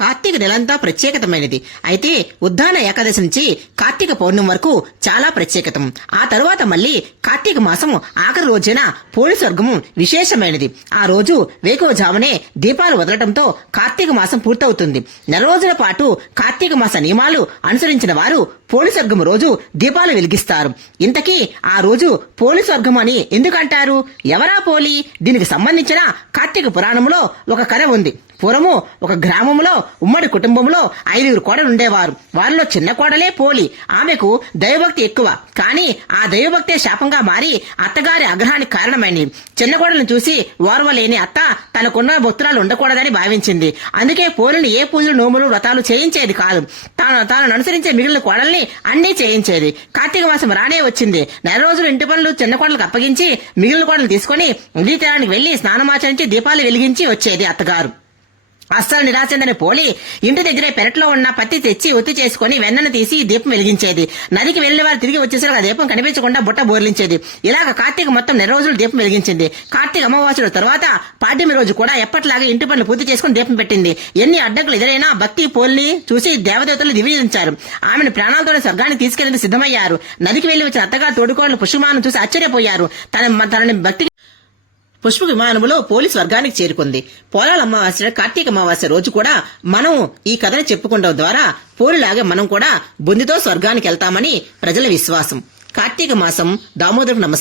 కార్తీక నెలంతా ప్రత్యేకతమైనది. అయితే ఉద్దాన ఏకాదశి నుంచి కార్తీక పౌర్ణమి వరకు చాలా ప్రత్యేకతం. ఆ తరువాత మళ్లీ కార్తీక మాసం ఆఖరి రోజైన పోలి స్వర్గము విశేషమైనది. ఆ రోజు వేకువజామునే దీపాలు వదలటంతో కార్తీక మాసం పూర్తవుతుంది. నెల రోజుల పాటు కార్తీక మాస నియమాలు అనుసరించిన వారు పోలి స్వర్గం రోజు దీపాలు వెలిగిస్తారు. ఇంతకీ ఆ రోజు పోలి స్వర్గం అని ఎందుకంటారు? ఎవరా పోలి? దీనికి సంబంధించిన కార్తీక పురాణంలో ఒక కథ ఉంది. పూర్వము ఒక గ్రామంలో ఉమ్మడి కుటుంబంలో 5 కోడలు ఉండేవారు. వారిలో చిన్న కోడలే పోలి. ఆమెకు దైవభక్తి ఎక్కువ. కానీ ఆ దైవభక్తే శాపంగా మారి అత్తగారి ఆగ్రహానికి కారణమైంది. చిన్న కోడలను చూసి ఓర్వలేని అత్త తనకున్న భక్తురాలు ఉండకూడదని భావించింది. అందుకే పోలిని ఏ పూజలు, నోములు, వ్రతాలు చేయించేది కాదు. తాను అనుసరించే మిగిలిన కోడల్ని అన్నీ చేయించేది. కార్తీక మాసం రానే వచ్చింది. నెల రోజులు ఇంటి పనులు చిన్న కోడలకు అప్పగించి మిగిలిన కోడలు తీసుకుని నదీ తీరానికి వెళ్లి స్నానమాచరించి దీపాలు వెలిగించి వచ్చేది అత్తగారు. అస్సలు నిరాశ చెందని పోలి ఇంటి దగ్గరే పెరట్లో ఉన్న పత్తి తెచ్చి ఒత్తి చేసుకుని వెన్నను తీసి దీపం వెలిగించేది. నదికి వెళ్లిన వారు తిరిగి వచ్చేసరికి ఆ దీపం కనిపించకుండా బుట్ట బోర్లించేది. ఇలాగ కార్తీక మొత్తం నెల రోజులు దీపం వెలిగించింది. కార్తీక అమావాస్య తర్వాత పాడ్యమి రోజు కూడా ఎప్పటిలాగా ఇంటి పనులు పూర్తి చేసుకుని దీపం పెట్టింది. ఎన్ని అడ్డంకులు ఎదురైనా భక్తి పోలిని చూసి దేవదేవతలు దివ్యించారు. ఆమెను ప్రాణాలతోనే స్వర్గానికి తీసుకెళ్లేందుకు సిద్ధమయ్యారు. నదికి వెళ్లి వచ్చిన అత్తగారు తోడుకోళ్ల పుష్పమానం చూసి ఆశ్చర్యపోయారు. తనని భక్తి పుష్ప విమానములో పోలి స్వర్గానికి చేరుకుంది. పోలాల అమావాస్య, కార్తీక అమావాస్య రోజు కూడా మనం ఈ కథను చెప్పుకోవడం ద్వారా పోలిలాగే మనం కూడా బొందితో స్వర్గానికి వెళ్తామని ప్రజల విశ్వాసం. కార్తీక మాసం దామోదర నమస్కారం.